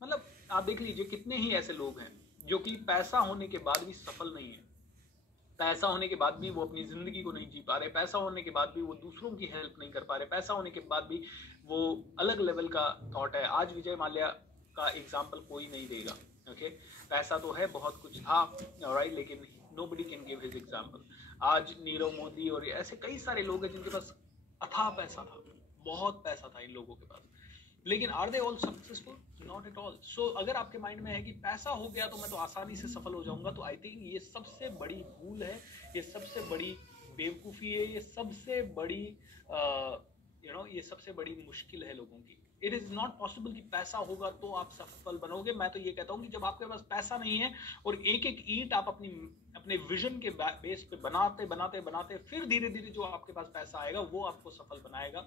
मतलब आप देख लीजिए कितने ही ऐसे लोग हैं जो कि पैसा होने के बाद भी सफल नहीं है, पैसा होने के बाद भी वो अपनी जिंदगी को नहीं जी पा रहे, पैसा होने के बाद भी वो दूसरों की हेल्प नहीं कर पा रहे, पैसा होने के बाद भी वो अलग लेवल का थॉट है। आज विजय माल्या का एग्जाम्पल कोई नहीं देगा, ओके, पैसा तो है, बहुत कुछ था, राइट, लेकिन nobody can give his example. आज नीरव मोदी और ऐसे कई सारे लोग हैं जिनके पास अथाह पैसा था, बहुत पैसा था इन लोगों के पास, लेकिन are they all successful? Not at all. So अगर आपके माइंड में है कि पैसा हो गया तो मैं तो आसानी से सफल हो जाऊंगा, तो आई थिंक ये सबसे बड़ी भूल है, ये सबसे बड़ी बेवकूफ़ी है, ये सबसे बड़ी ये सबसे बड़ी मुश्किल है लोगों की। इट इज़ नॉट पॉसिबल कि पैसा होगा तो आप सफल बनोगे। मैं तो ये कहता हूँ कि जब आपके पास पैसा नहीं है और एक एक ईंट आप अपने विजन के बेस पे बनाते बनाते बनाते फिर धीरे धीरे जो आपके पास पैसा आएगा वो आपको सफल बनाएगा।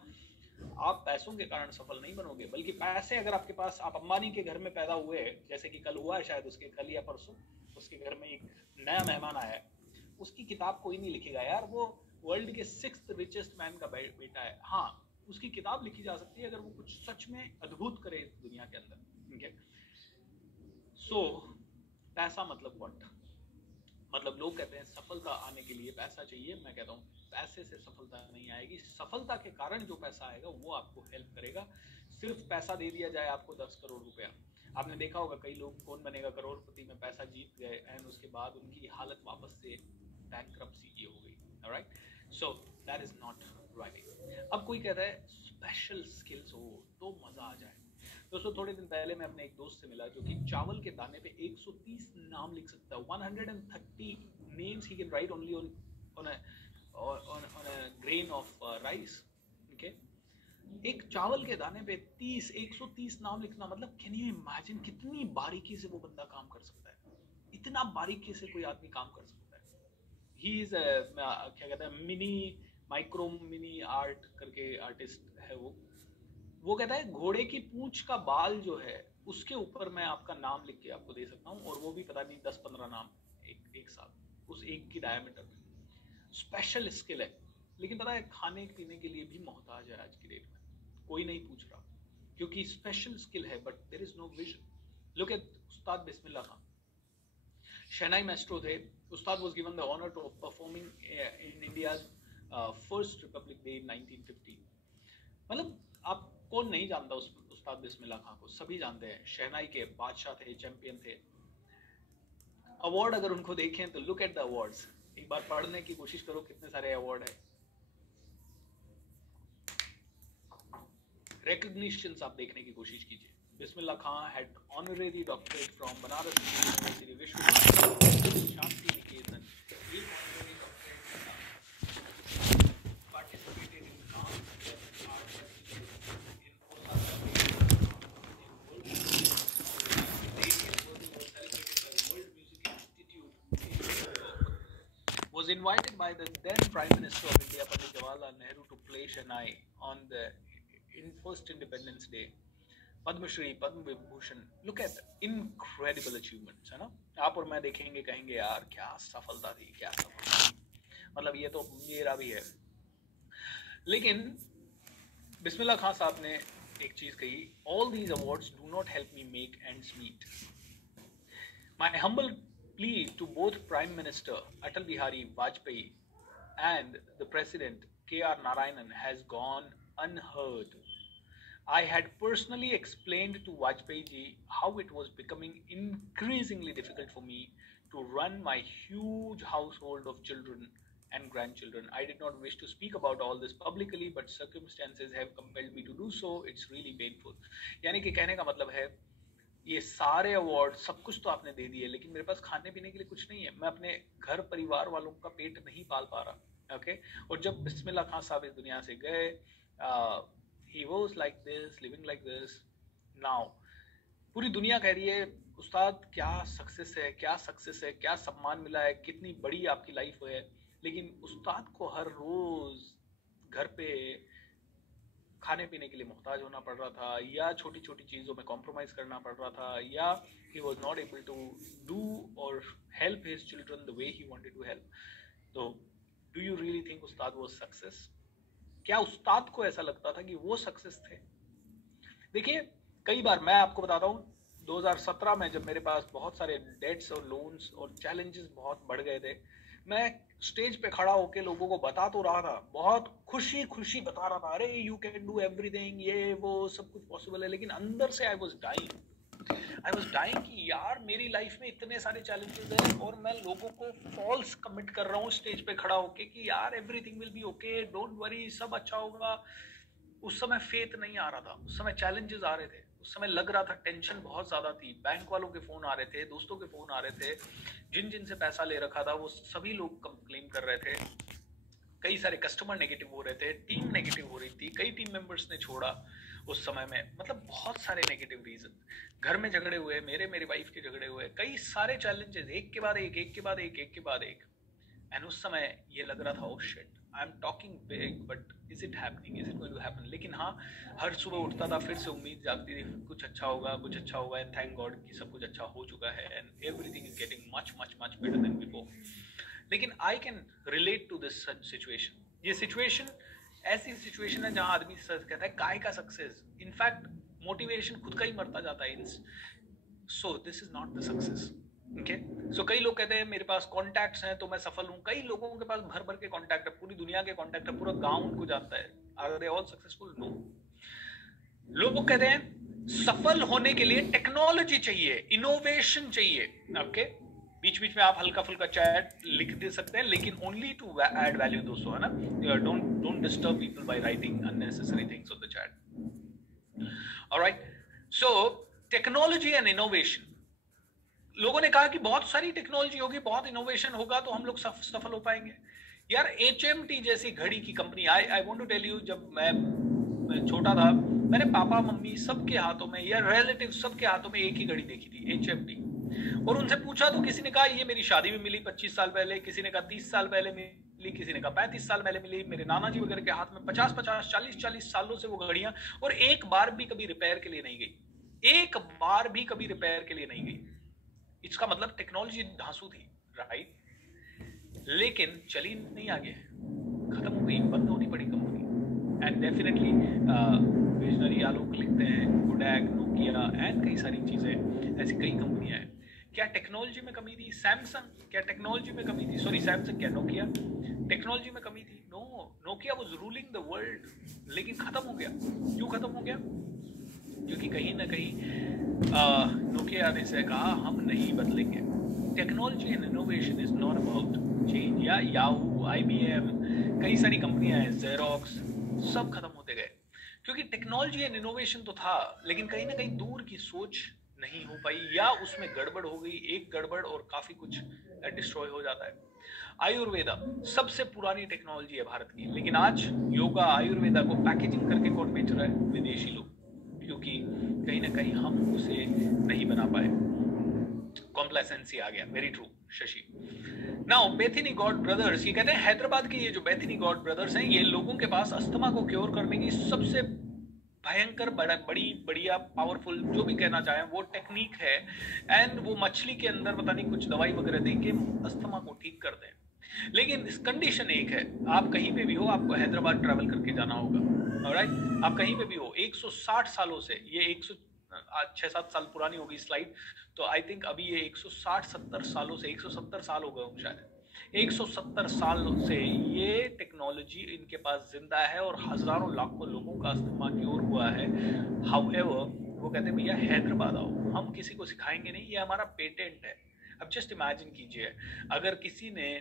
आप पैसों के कारण सफल नहीं बनोगे, बल्कि पैसे अगर आपके पास, आप अंबानी के घर में पैदा हुए, जैसे कि कल हुआ है शायद, उसके कल या परसों उसके घर में एक नया मेहमान आया है, उसकी किताब कोई नहीं लिखेगा यार, वो वर्ल्ड के 6th रिचेस्ट मैन का बेटा है। हाँ, उसकी किताब लिखी जा सकती है अगर वो कुछ सच में अद्भुत करे इस दुनिया के अंदर, ठीक है। सो पैसा मतलब व्हाट, मतलब लोग कहते हैं सफलता आने के लिए पैसा चाहिए, मैं कहता हूँ पैसे से सफलता नहीं आएगी, सफलता के कारण जो पैसा आएगा वो आपको हेल्प करेगा। सिर्फ पैसा दे दिया जाए आपको 10 करोड़ रुपया, आपने देखा होगा कई लोग कौन बनेगा करोड़पति में पैसा जीत गए एंड उसके बाद उनकी हालत वापस से बैंकरप्सी की हो गई, alright. So that is not right. अब कोई कहता है स्पेशल स्किल्स हो तो मजा आ जाए। दोस्तों थोड़े दिन पहले मैं अपने एक दोस्त से मिला जो कि चावल के दाने पे 130 नाम लिख सकता है, 130 names he can write only on a grain of rice, okay? एक चावल के दाने पे 130 नाम लिखना, मतलब कैन यू इमेजिन कितनी बारीकी से वो बंदा काम कर सकता है, इतना बारीकी से कोई आदमी काम कर सकता है। ही इज क्या कहते हैं, मिनी आर्ट करके आर्टिस्ट है वो कहता है घोड़े की पूंछ का बाल जो है उसके ऊपर मैं आपका नाम लिख के आपको दे सकता हूँ, और वो भी पता नहीं 10-15 नाम एक साथ उस एक की डायमीटर में। स्पेशल स्किल है, लेकिन पता है खाने पीने के लिए भी मोहताज है आज की डेट में, कोई नहीं पूछ रहा क्योंकि स्पेशल स्किल है but there is no vision. Look at Ustad Bismillah Khan, shehnai maestro थे। Ustad was given the honour to performing in India's first Republic Day 1950। मतलब आप कौन नहीं जानता उस्ताद बिस्मिल्लाह खान को, सभी जानते हैं। शहनाई के बादशाह थे, चैंपियन थे। अवार्ड अगर उनको देखें तो लुक एट द अवार्ड्स, एक बार पढ़ने की कोशिश करो कितने सारे अवार्ड है, रिकॉग्निशंस आप देखने की कोशिश कीजिए। Bismillah Khan had honorary doctorate from Banaras university, Vishwa Shanti Niketan, participated in dance art in Osaka was invited by the then Prime Minister of India, Pandit Jawaharlal Nehru, to play Shehnai on the first Independence Day. Padma Shri, Padma Vibhushan, look at incredible achievements, है ना। आप और मैं देखेंगे कहेंगे यार क्या सफलता थी, क्या सफलता थी, मतलब ये तो मेरा भी है। लेकिन बिस्मिल्लाह खान साहब ने एक चीज कही, all these awards do not help me make ends meet. My humble plea to both Prime Minister Atal Bihari Vajpayee and the President K.R. Narayanan has gone unheard. I had personally explained to Vajpayee ji how it was becoming increasingly difficult for me to run my huge household of children and grandchildren. I did not wish to speak about all this publicly, but circumstances have compelled me to do so. It's really painful. यानी कि कहने का मतलब है ये सारे award सब कुछ तो आपने दे दिए, लेकिन मेरे पास खाने पीने के लिए कुछ नहीं है, मैं अपने घर परिवार वालों का पेट नहीं पाल पा रहा, ओके। और जब बिस्मिल्लाह खान साहब इस दुनिया से गए, he was like this, living like this. Now पूरी दुनिया कह रही है उस्ताद क्या सक्सेस है, क्या सक्सेस है, क्या सम्मान मिला है, कितनी बड़ी आपकी लाइफ है, लेकिन उस्ताद को हर रोज घर पे खाने पीने के लिए मोहताज होना पड़ रहा था, या छोटी छोटी चीज़ों में कॉम्प्रोमाइज़ करना पड़ रहा था, या he was not able to do और help his children the way he wanted to help. तो do you really think Ustad was success? क्या उस्ताद को ऐसा लगता था कि वो सक्सेस थे? देखिए कई बार मैं आपको बताता हूँ, 2017 में जब मेरे पास बहुत सारे डेट्स और लोन्स और चैलेंजेस बहुत बढ़ गए थे, मैं स्टेज पे खड़ा होके लोगों को बता तो रहा था, बहुत खुशी खुशी बता रहा था, अरे यू कैन डू एवरीथिंग, ये वो सब कुछ पॉसिबल है, लेकिन अंदर से आई वॉज डाइंग कि यार मेरी लाइफ में इतने सारे चैलेंजेस हैं और मैं लोगों को फॉल्स कमिट कर रहा हूँ स्टेज पे खड़ा होके कि यार everything will be okay, don't worry, सब अच्छा होगा। उस समय फेथ नहीं आ रहा था, उस समय चैलेंजेस आ रहे थे, उस समय लग रहा था टेंशन बहुत ज्यादा थी, बैंक वालों के फोन आ रहे थे, दोस्तों के फोन आ रहे थे, जिन जिन से पैसा ले रखा था वो सभी लोग कंप्लेन कर रहे थे, कई सारे कस्टमर नेगेटिव हो रहे थे, टीम नेगेटिव हो रही थी, कई टीम मेंबर्स ने छोड़ा उस समय में, मतलब बहुत सारे नेगेटिव रीजन, घर में झगड़े हुए, मेरी वाइफ के झगड़े हुए, कई सारे चैलेंजेस एक के बाद एक, एक के बाद एक, एक के बाद एक। एंड उस समय ये लग रहा था oh shit, I am talking big but is it happening, is it going to happen. लेकिन हाँ, हर सुबह उठता था, फिर से उम्मीद जागती थी कुछ अच्छा होगा, कुछ अच्छा होगा, एंड थैंक गॉड कि सब कुछ अच्छा हो चुका है and everything is getting much much much better than before. लेकिन I can relate to this situation. ये सिचुएशन ऐसी सिचुएशन है जहां आदमी कहता है काय का सक्सेस, इनफैक्ट मोटिवेशन खुद का ही मरता जाता है। So this is not the success. Okay, so कई लोग कहते हैं मेरे पास कॉन्टैक्ट्स हैं तो मैं सफल हूं, कई लोगों के पास भर भर के कॉन्टैक्ट है, पूरी दुनिया के कॉन्टैक्ट है, पूरा गांव उनको जानता है। Are they all successful? No. लोग कहते हैं सफल होने के लिए टेक्नोलॉजी चाहिए, इनोवेशन चाहिए। ओके, बीच बीच में आप हल्का फुल्का चैट लिख दे सकते हैं, लेकिन ओनली टू ऐड वैल्यू दोस्तों, है ना। Don't disturb people by writing unnecessary things on the chat. Alright, so technology and innovation, लोगों ने कहा कि बहुत सारी टेक्नोलॉजी होगी, बहुत इनोवेशन होगा तो हम लोग सफल हो पाएंगे। यार HMT जैसी घड़ी की company, I want to tell you, जब मैं छोटा था मैंने पापा मम्मी सबके हाथों में या रिलेटिव सबके हाथों में एक ही घड़ी देखी थी, HMT। और उनसे पूछा तो किसी ने कहा ये मेरी शादी में मिली 25 साल पहले, किसी ने कहा 30 साल पहले मिली, किसी ने कहा 35 साल पहले मिली। मेरे नाना जी वगैरह के हाथ में 50-50, 40-40 सालों से वो घड़ियां, और एक बार भी कभी रिपेयर के लिए नहीं गई, एक बार भी कभी रिपेयर के लिए नहीं गई। इसका मतलब टेक्नोलॉजी धांसू थी, राइट? लेकिन चली नहीं आगे, खत्म हो गई, बंद होनी पड़ी कंपनी। एंड डेफिनेटली विजनरी आलोक लिखते हैं, कोडैक, नोकिया एंड कई सारी चीजें, ऐसी कई कंपनियां हैं। क्या टेक्नोलॉजी में कमी थी? सैमसंग, क्या टेक्नोलॉजी में कमी थी? सॉरी, सैमसंग क्या, नोकिया, टेक्नोलॉजी में कमी थी? No, Nokia was ruling the world, लेकिन खत्म हो गया। क्यों खत्म हो गया? क्योंकि कहीं ना कहीं नोकिया ने से कहा हम नहीं बदलेंगे। Technology and innovation is not about change. या याहू, IBM, कई सारी कंपनियां हैं, जेरोक्स, सब खत्म होते गए क्योंकि टेक्नोलॉजी एंड इनोवेशन तो था, लेकिन कहीं ना कहीं दूर की सोच नहीं हो पाई, या उसमें गड़बड़ हो गई, एक गड़बड़ और काफी कुछ डिस्ट्रॉय हो जाता है। आयुर्वेदा सबसे पुरानी टेक्नोलॉजी है भारत की, लेकिन आज योगा, आयुर्वेदा को पैकेजिंग करके कौन बेच रहा है? विदेशी लोग, क्योंकि कहीं ना कहीं हम उसे नहीं बना पाए, कॉम्प्लेसेंसी आ गया। Very true Shashi. Now Bethany god brothers, ये कहते हैं हैदराबाद के ये जो बेथिनी गॉड ब्रदर्स हैं, ये लोगों के पास अस्थमा को क्योर करने की सबसे भयंकर बढ़िया पावरफुल, जो भी कहना चाहें वो टेक्निक है। एंड वो मछली के अंदर पता नहीं कुछ दवाई वगैरह देके अस्थमा को ठीक कर दें। लेकिन कंडीशन एक है, आप कहीं पे भी हो, आपको हैदराबाद ट्रैवल करके जाना होगा। ऑलराइट, आप कहीं पे भी हो, 160 सालों से, ये 6-7 साल पुरानी होगी स्लाइड, तो आई थिंक अभी ये 160-70 सालों से, 170 साल हो गए होंगे शायद, 170 साल से ये टेक्नोलॉजी इनके पास जिंदा है और हजारों लाखों लोगों का अस्थमा क्योर हुआ है। हाउएवर वो कहते हैं भैया हैदराबाद आओ, हम किसी को सिखाएंगे नहीं, ये हमारा पेटेंट है। अब जस्ट इमेजिन कीजिए, अगर किसी ने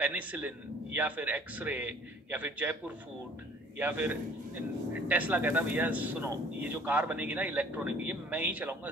पेनिसिलिन या फिर एक्सरे या फिर जयपुर फूड या फिर टेस्ला कहता भैया सुनो, ये जो कार बनेगी ना इलेक्ट्रॉनिक, ये मैं ही चलाऊंगा।